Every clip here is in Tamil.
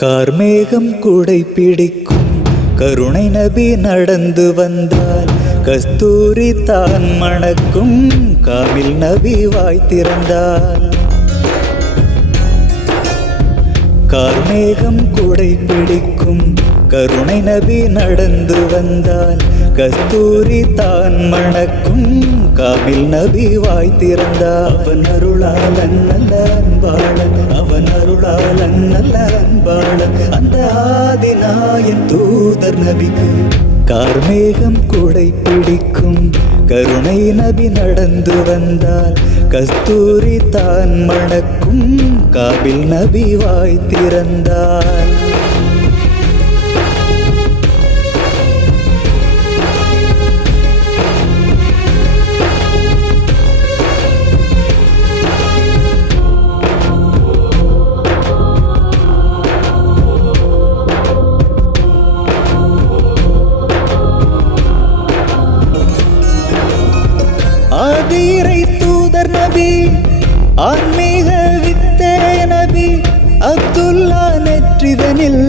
கார்மேகம் கூடை பிடிக்கும் கருணை நபி நடந்து வந்தால் கஸ்தூரி தான் மணக்கும் காமில் நபி வாய் திறந்தால். கார்மேகம் கூடை பிடிக்கும் கருணை நபி நடந்து வந்தால் கஸ்தூரி தான் மணக்கும் காமில் நபி வாய் திறந்தால். அவன் அருளாளன் நல்ல அன்பாளன், அவன் அருளாளன் நல்ல அன்பாளன், அந்த ஆதிநாயன் தூதர் நபிக்கு கார்மேகம் கூடை பிடிக்கும் கருணை நபி நடந்து வந்தால் கஸ்தூரி தான் மணக்கும் காபில் நபி வாய் திறந்தால். ஆதிரை தூதர் நபி, ஆன்மீக வித்தே நபி, அப்துல்லா நெற்றிதனில்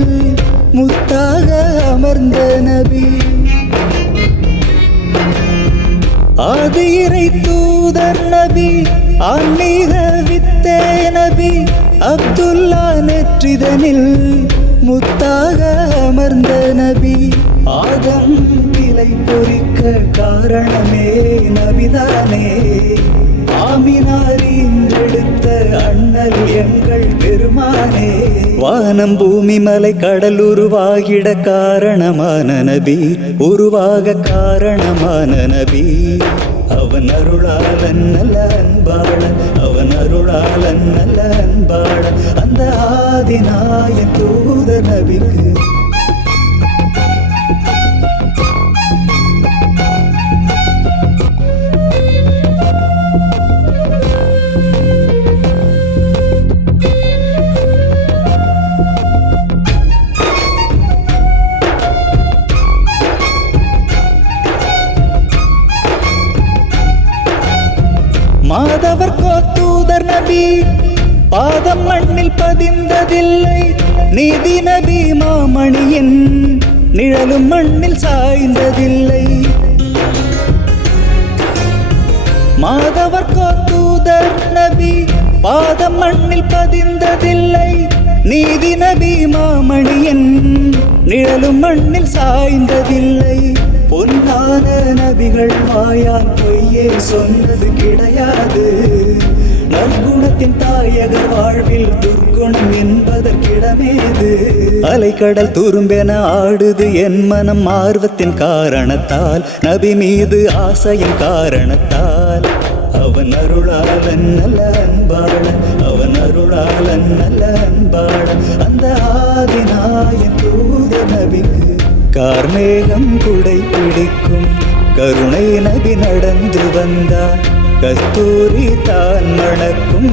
முத்தாக அமர்ந்த நபி. ஆதிரை தூதர் நபி, ஆன்மீக வித்தே நபி, அப்துல்லா நெற்றிதனில் முத்தாக அமர்ந்த நபி. ஆதம் இலை பொறிக்க காரணமே நபிதானே, ஆமினாரின்றெடுத்த அண்ணல் எங்கள் பெருமானே. வானம் பூமி மலை கடல் உருவாகிட காரணமான நபி, உருவாக காரணமான நபி. அவன் அருளாளன் நல்ல அன்பாளன், அவன் அருளாளன் நல்ல அன்பாளன், அந்த ஆதிநாயன் தூதர் நபிக்கு மாதவர் தூதர் நபி, பாதம் மண்ணில் பதிந்ததில்லை, நீதி நபி மாமணியின் நிழலும் மண்ணில் சாய்ந்ததில்லை. மாதவர் தூதர் நபி, பாதம் மண்ணில் பதிந்ததில்லை, நீதி நபி மாமணியின் நிழலும் மண்ணில் சாய்ந்ததில்லை. பொன்னான நபிகள் வாயால் பொய்யே சொன்னது கிடையாது, நற்குணத்தின் தாயகர் வாழ்வில் துர்க்குணம் என்பதற்கிடமேது. அலைக்கடல் துரும்பென ஆடுது என் மனம் ஆர்வத்தின் காரணத்தால், நபி மீது ஆசையின் காரணத்தால். அவன் அருளாளன் நல்ல அன்பாளன், அவன் அருளாளன் நல்ல அன்பாளன், அந்த ஆதிநாயன் தூதர் நபிக்கு கார்மேகம் குடை பிடிக்கும் கருணை நபி நடந்து வந்தார் கஸ்தூரி தான் மணக்கும்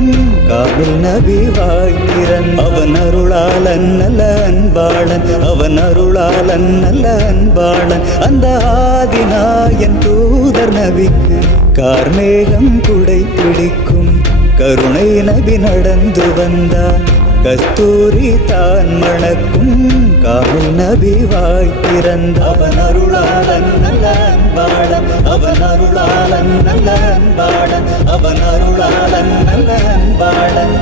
காமில் நபி வாய் திறந்தார். அவன் அருளாளன் நல்ல அன்பாளன், அவன் அருளாளன் நல்ல அன்பாளன், அந்த ஆதிநாயன் தூதர் நபிக்கு கார்மேகம் குடை பிடிக்கும் கருணை நபி நடந்து வந்தார் கஸ்தூரி தான் மணக்கும் காமில் நபி வாய் திறந்தார். அவன் அருளாளன் நல்ல அன்பாளன், அவன் அருளாளன் நல்ல அன்பாளன், அவன் அருளாளன் நல்ல அன்பாளன்.